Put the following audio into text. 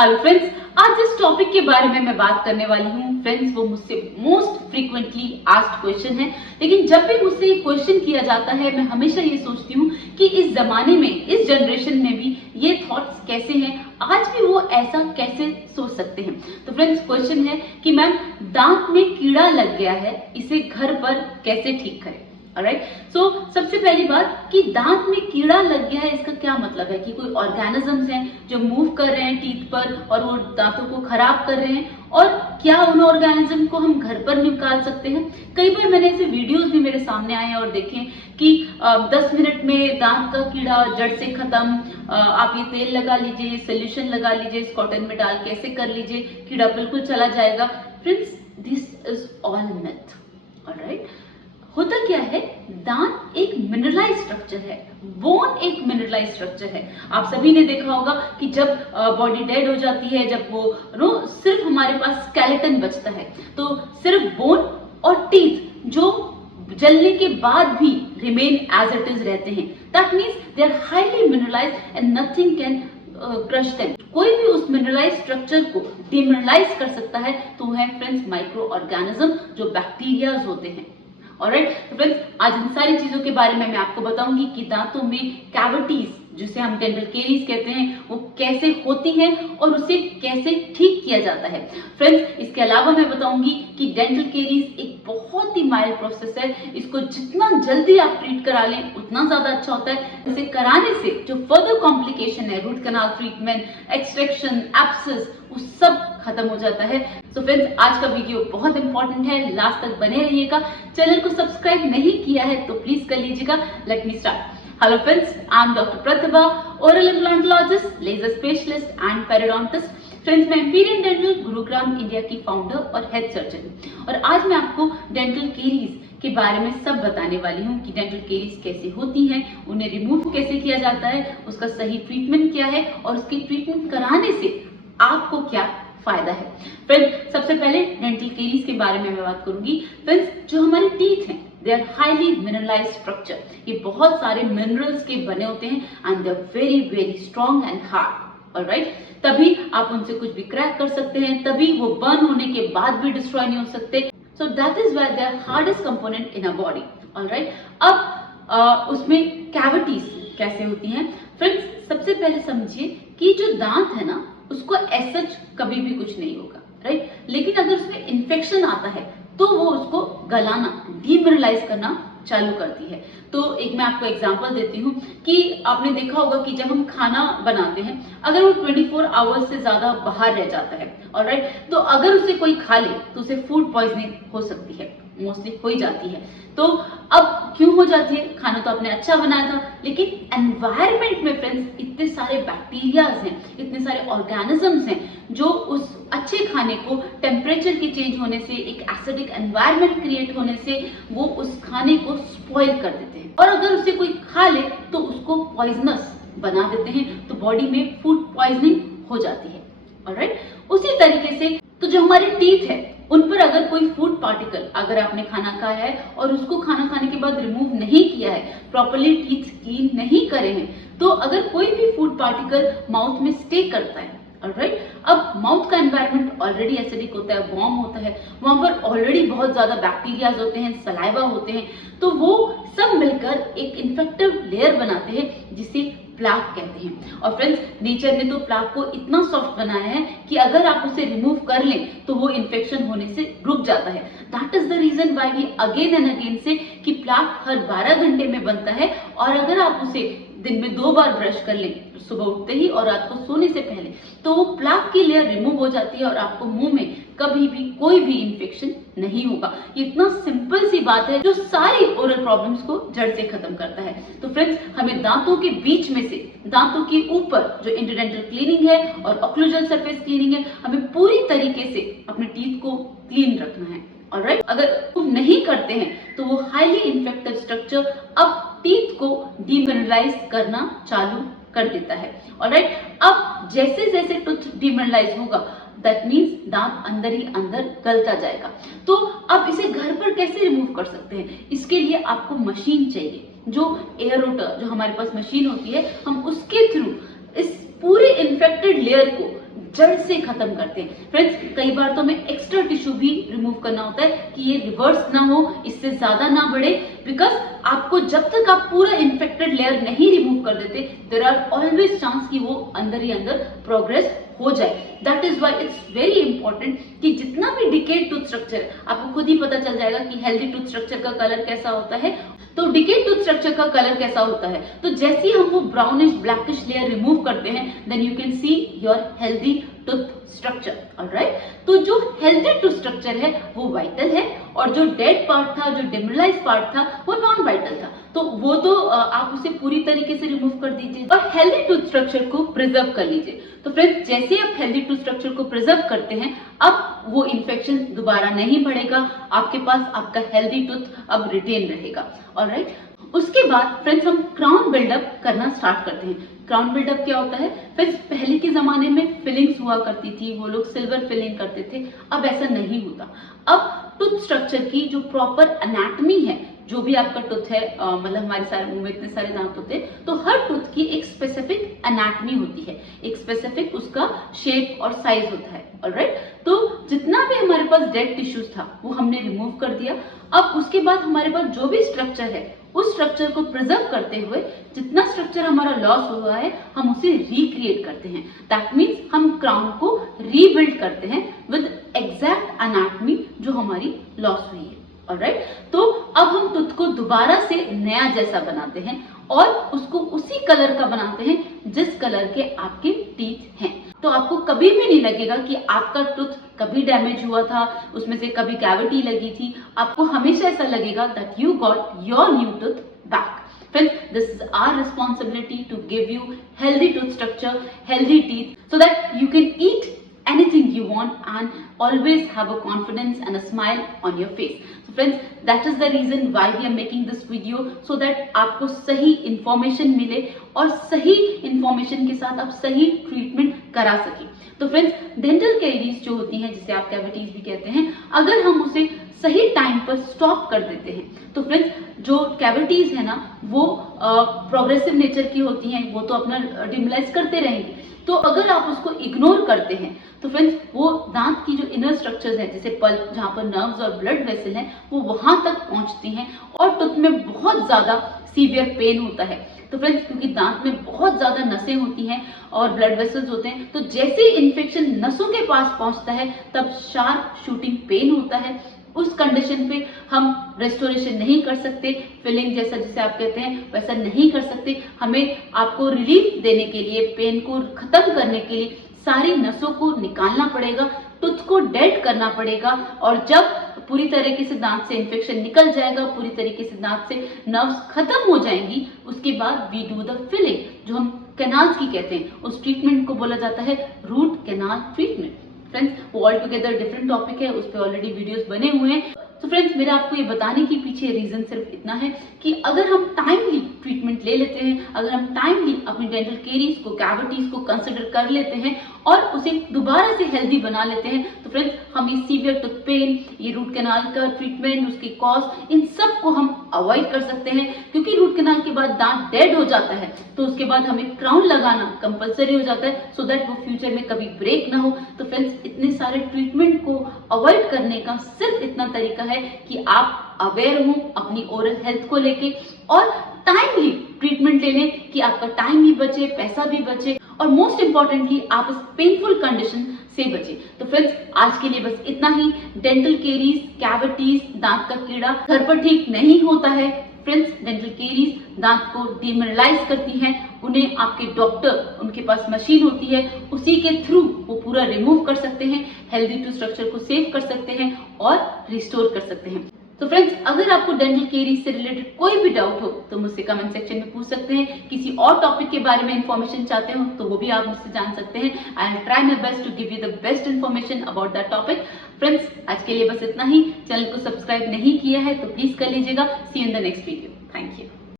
Hello friends, आज जिस topic के बारे में मैं बात करने वाली हूँ फ्रेंड्स, वो मुझसे मोस्ट फ्रीक्वेंटली आस्क्ड क्वेश्चन है। लेकिन जब भी मुझसे ये क्वेश्चन किया जाता है, मैं हमेशा ये सोचती हूँ कि इस जमाने में, इस जनरेशन में भी ये थॉट्स कैसे हैं, आज भी वो ऐसा कैसे सोच सकते हैं। तो फ्रेंड्स, क्वेश्चन है कि मैम, दांत में कीड़ा लग गया है, इसे घर पर कैसे ठीक करें। ऑलराइट, सो सबसे पहली बात कि दांत में कीड़ा लग गया है, इसका क्या मतलब है कि कोई ऑर्गेनिजम्स हैं जो मूव कर रहे हैं टीथ पर और वो दांतों को खराब कर रहे हैं, और क्या उन ऑर्गेनिज्म को हम घर पर निकाल सकते हैं। कई बार मैंने ऐसे वीडियोस भी मेरे सामने आए और देखे कि 10 मिनट में दांत का कीड़ा जड़ से खत्म, आप ये तेल लगा लीजिए, सोल्यूशन लगा लीजिए, इस कॉटन में डाल के ऐसे कर लीजिए, कीड़ा बिल्कुल चला जाएगा। Friends, this is all myth. Alright, होता क्या है, दांत एक मिनरलाइज स्ट्रक्चर है, बोन एक मिनरलाइज स्ट्रक्चर है। आप सभी ने देखा होगा कि जब बॉडी डेड हो जाती है, जब वो सिर्फ हमारे पास स्केलेटन बचता है, तो सिर्फ बोन और टीथ जो जलने के बाद भी रिमेन एज इट इज रहते हैं। That means they are highly mineralised and nothing can crush them. कोई भी उस मिनरलाइज स्ट्रक्चर को डिमिनरलाइज कर सकता है, तो वो है फ्रेंड्स माइक्रो ऑर्गेनिज्म, जो बैक्टीरियाज होते हैं। ऑलराइट, तो फ्रेंड्स, आज इन सारी चीजों के बारे में मैं आपको बताऊंगी कि दांतों में कैविटीज, जिसे हम डेंटल केरीज कहते हैं, वो कैसे होती हैं और उसे कैसे ठीक किया जाता है। फ्रेंड्स, इसके अलावा मैं बताऊंगी कि डेंटल केरीज एक बहुत ही माइल्ड प्रोसेस है, इसको जितना जल्दी आप ट्रीट करा लें उतना ज्यादा अच्छा होता है। इसे कराने से जो फर्दर कॉम्प्लिकेशन है, root canal treatment, extraction, abscess, वो सब खत्म हो जाता है। सो फ्रेंड्स, आज का वीडियो बहुत इंपॉर्टेंट है, लास्ट तक बने रहिएगा। चैनल को सब्सक्राइब नहीं किया है तो प्लीज कर लीजिएगा। Let me start. Hello friends, I am doctor Pratibha, oral implantologist, laser specialist and periodontist. Friends, मैं एम्पीरियल डेंटल गुरुग्राम इंडिया की फाउंडर और हेड सर्जन हूँ, और आज मैं आपको डेंटल केरीज के बारे में सब बताने वाली हूँ कि डेंटल केरीज कैसे होती हैं, उन्हें रिमूव कैसे किया जाता है, उसका सही ट्रीटमेंट क्या है, और उसकी ट्रीटमेंट कराने से आपको क्या फायदा है। फ्रेंड्स, सबसे पहले डेंटल केरीज के बारे में मैं बात करूंगी। फ्रेंड्स, जो हमारे टीथ हैं, they are highly mineralize structure. ये बहुत सारे मिनरल्स के बने होते हैं and they are very very strong and hard. Alright, तभी आप उनसे कुछ भी क्रैक कर सकते हैं, तभी वो बर्न होने के बाद भी डिस्ट्रॉय नहीं हो सकते। So that is why they are hardest component in a body. Alright, अब उसमें कैविटीज कैसे होती हैं। फ्रेंड्स, सबसे पहले समझिए कि जो दांत है ना, उसको एज सच कभी भी कुछ नहीं होगा, राइट। लेकिन अगर उसमें इन्फेक्शन आता है तो वो उसको गलाना, डीमिनरलाइज करना चालू करती है। तो एक मैं आपको एग्जांपल देती हूँ कि आपने देखा होगा कि जब हम खाना बनाते हैं, अगर वो 24 आवर्स से ज्यादा बाहर रह जाता है, ऑलराइट, तो अगर उसे कोई खा ले तो उसे फूड पॉइजनिंग हो सकती है, मोस्टली हो ही जाती है। तो अब क्यों हो जाती है? खाना तो आपने अच्छा बनाया था, लेकिन एनवायरनमेंट में फ्रेंड्स इतने सारे बैक्टीरियाज हैं, इतने सारे ऑर्गेनिजम्स हैं, जो उस अच्छे खाने को टेम्परेचर के चेंज होने से, एक एसिडिक एनवायरनमेंट क्रिएट होने से, वो उस खाने को स्पॉइल कर देते हैं, और अगर उसे कोई खा ले तो उसको पॉइजनस बना देते हैं, तो बॉडी में फूड पॉइजनिंग हो जाती है। ऑलराइट, उसी तरीके से तो जो हमारे टीथ है, उन पर अगर कोई फूड पार्टिकल, अगर आपने खाना खाया है और उसको खाना खाने के बाद रिमूव नहीं किया है, प्रॉपर्ली टीथ क्लीन नहीं करे हैं, तो अगर कोई भी फूड पार्टिकल माउथ में स्टे करता है, ऑलराइट, अब माउथ का एनवायरनमेंट ऑलरेडी एसिडिक होता है, वार्म होता है, वहां पर ऑलरेडी बहुत ज्यादा बैक्टीरियाज होते हैं, सलाइवा होते हैं, तो वो सब मिलकर एक इन्फेक्टिव लेयर बनाते हैं जिसे प्लाक कहते हैं। और फ्रेंड्स, नेचर ने तो प्लाक को इतना सॉफ्ट बनाया है कि अगर आप उसे रिमूव कर लें तो वो इन्फेक्शन होने से रुक जाता है। That is the reason why we again and again से कि प्लाक हर 12 घंटे में बनता है, और अगर आप उसे दिन में 2 बार ब्रश कर लें, सुबह उठते ही और रात को सोने से पहले, तो वो प्लाक की लेयर रिमूव हो जाती है और आपको मुंह में कभी भी कोई भी इन्फेक्शन नहीं होगा। ये इतना सिंपल सी बात है जो सारी ओरल प्रॉब्लम्स को जड़ से खत्म करता है। तो फ्रेंड्स, हमें दांतों के बीच में से, दांतों के ऊपर जो इंटरडेंटल क्लीनिंग है और ऑक्लूजल सरफेस क्लीनिंग है, हमें पूरी तरीके से अपने टीथ को क्लीन रखना है। ऑलराइट, अगर वो नहीं करते हैं तो वो हाईली इन्फेक्टिव स्ट्रक्चर अब टीथ को डीमिनरलाइज करना चालू कर देता है। ऑलराइट, अब जैसे जैसे टूथ डीमिनरलाइज होगा, दैट मीन्स दांत अंदर ही अंदर गलता जाएगा। तो अब इसे घर पर कैसे रिमूव कर सकते हैं? इसके लिए आपको मशीन चाहिए, जो एयरोटर, जो हमारे पास मशीन होती है, हम उसके थ्रू इस पूरे इन्फेक्टेड लेयर को जड़ से खत्म करते हैं। फ्रेंड्स, कई बार तो हमें एक्स्ट्रा टिश्यू भी रिमूव करना होता है कि ये रिवर्स ना हो, इससे ज्यादा ना बढ़े, बिकॉज आपको जब तक आप पूरा इन्फेक्टेड लेयर नहीं रिमूव कर देते, देयर आर ऑलवेज चांस कि वो अंदर ही अंदर प्रोग्रेस हो जाए। That is why it's very important कि जितना भी डिकेड टूथ स्ट्रक्चर, आपको खुद ही पता चल जाएगा कि हेल्दी टूथ स्ट्रक्चर का कलर कैसा होता है। तो डिकेड टूथ स्ट्रक्चर का कलर कैसा होता है, तो जैसे ही हम वो ब्राउनिश ब्लैकिश लेयर रिमूव करते हैं, then you can see your healthy tooth structure. Alright, तो जो हेल्दी टूथ स्ट्रक्चर है वो वाइटल है, और जो डेड पार्ट था, जो डिमिनरलाइज पार्ट था, वो नॉन वाइटल था। तो वो तो आप उसे पूरी तरीके से रिमूव कर दीजिए और हेल्दी टूथ स्ट्रक्चर को प्रिजर्व कर लीजिए। तो फ्रेंड्स, जैसे आप हेल्दी टूथ स्ट्रक्चर को प्रिजर्व करते हैं, अब वो इन्फेक्शन दोबारा नहीं बढ़ेगा, आपके पास आपका हेल्दी टूथ अब रिटेन रहेगा। ऑलराइट, उसके बाद फ्रेंड्स हम क्राउन बिल्डअप करना स्टार्ट करते हैं। क्राउन बिल्डअप क्या होता है फ्रेंड्स? पहले के जमाने में फिलिंग्स हुआ करती थी, वो लोग सिल्वर फिलिंग करते थे, अब ऐसा नहीं होता। अब टूथ स्ट्रक्चर की जो प्रॉपर एनाटॉमी है, जो भी आपका टूथ है, मतलब हमारे सारे मुंह में इतने सारे दांत होते हैं, तो हर टूथ की एक स्पेसिफिक एनाटॉमी होती है, एक स्पेसिफिक उसका शेप और साइज होता है। ऑलराइट, तो जितना भी हमारे पास डेड टिश्यूज था वो हमने रिमूव कर दिया। अब उसके बाद हमारे पास जो भी स्ट्रक्चर है, उस स्ट्रक्चर को प्रिजर्व करते हुए जितना स्ट्रक्चर हमारा लॉस हुआ है, हम उसे रिक्रिएट करते हैं। दैट मीन्स हम क्राउन को रीबिल्ड करते हैं विद एग्जैक्ट एनाटॉमी जो हमारी लॉस हुई है। ऑलराइट, तो अब हम टूथ को दोबारा से नया जैसा बनाते हैं और उसको उसी कलर का बनाते हैं जिस कलर के आपके टीथ हैं। तो आपको कभी भी नहीं लगेगा कि आपका टूथ कभी डैमेज हुआ था, उसमें से कभी कैविटी लगी थी। आपको हमेशा ऐसा लगेगा that you got your new tooth back. Friends, this is our responsibility to give you healthy tooth structure, healthy teeth, so that you can eat anything you want and always have a confidence and a smile on your face. So friends, that is the reason why we are making this video, so that आपको सही information मिले और सही information के साथ आप सही treatment करा सकें। तो फ्रेंड्स, डेंटल कैरीज जो होती हैं, जिसे आप कैविटीज भी कहते हैं, अगर हम उसे सही टाइम पर स्टॉप कर देते हैं, तो फ्रेंड्स जो कैविटीज है ना, वो प्रोग्रेसिव नेचर की होती हैं, वो तो अपना डिमिनलाइज करते रहेंगे। तो अगर आप उसको इग्नोर करते हैं, तो फ्रेंड्स वो दांत की जो इनर स्ट्रक्चर्स हैं, जैसे पल्प, जहाँ पर नर्व्स और ब्लड वेसल हैं, वो वहां तक पहुंचती हैं और टूथ में बहुत ज्यादा सीवियर पेन होता है। तो फ्रेंड्स, क्योंकि दांत में बहुत ज्यादा नसें होती हैं और ब्लड वेसल्स होते हैं, तो जैसे इन्फेक्शन नसों के पास पहुंचता है, तब शार्प शूटिंग पेन होता है। उस कंडीशन पे हम रेस्टोरेशन नहीं कर सकते, फिलिंग जैसा जिसे आप कहते हैं वैसा नहीं कर सकते। हमें आपको रिलीफ देने के लिए, पेन को खत्म करने के लिए सारी नसों को निकालना पड़ेगा, टूथ को डेड करना पड़ेगा। और जब पूरी तरीके से दांत से इन्फेक्शन निकल जाएगा, पूरी तरीके से दांत से नर्व्स खत्म हो जाएंगी, उसके बाद वी डू द फिलिंग, जो हम कैनाल्स की कहते हैं। उस ट्रीटमेंट को बोला जाता है रूट कैनाल ट्रीटमेंट। फ्रेंड्स, वो ऑल टुगेदर डिफरेंट टॉपिक है, उस पर ऑलरेडी वीडियोस बने हुए हैं। तो फ्रेंड्स, मेरा आपको ये बताने के पीछे रीजन सिर्फ इतना है कि अगर हम टाइमली ट्रीटमेंट ले लेते हैं, अगर हम टाइमली अपनी डेंटल केरीज को, कैविटीज को कंसिडर कर लेते हैं और उसे दोबारा से हेल्दी बना लेते हैं, तो फ्रेंड्स हम ये सीवियर टूथ पेन, ये रूट कैनाल का ट्रीटमेंट, उसकी कॉज, इन सब को हम अवॉइड कर सकते हैं। क्योंकि रूट कैनाल के बाद दांत डेड हो जाता है, तो उसके बाद हमें क्राउन लगाना कंपलसरी हो जाता है, सो दैट वो फ्यूचर में कभी ब्रेक ना हो। तो फ्रेंड्स, इतने सारे ट्रीटमेंट को अवॉइड करने का सिर्फ इतना तरीका है कि आप अवेयर हो अपनी ओरल हेल्थ को लेके और टाइमली ट्रीटमेंट ले लें कि आपका टाइम भी बचे, पैसा भी बचे और मोस्ट इंपॉर्टेंटली आप इस पेनफुल कंडीशन से बचे। तो फ्रेंड्स, आज के लिए बस इतना ही। डेंटल केरीज, कैविटीज, दांत का कीड़ा घर पर ठीक नहीं होता है। फ्रेंड्स, डेंटल केरीज दांत को डिमिनरलाइज करती हैं, उन्हें आपके डॉक्टर, उनके पास मशीन होती है, उसी के थ्रू वो पूरा रिमूव कर सकते हैं, हेल्दी टूथ स्ट्रक्चर को सेव कर सकते हैं और रिस्टोर कर सकते हैं। तो फ्रेंड्स, अगर आपको डेंटल केरीज से रिलेटेड कोई भी डाउट हो तो मुझसे कमेंट सेक्शन में पूछ सकते हैं। किसी और टॉपिक के बारे में इंफॉर्मेशन चाहते हो तो वो भी आप मुझसे जान सकते हैं। I will try my best to give you the best information about that topic. Friends, आज के लिए बस इतना ही। चैनल को सब्सक्राइब नहीं किया है तो प्लीज कर लीजिएगा। See you in the next video. Thank you.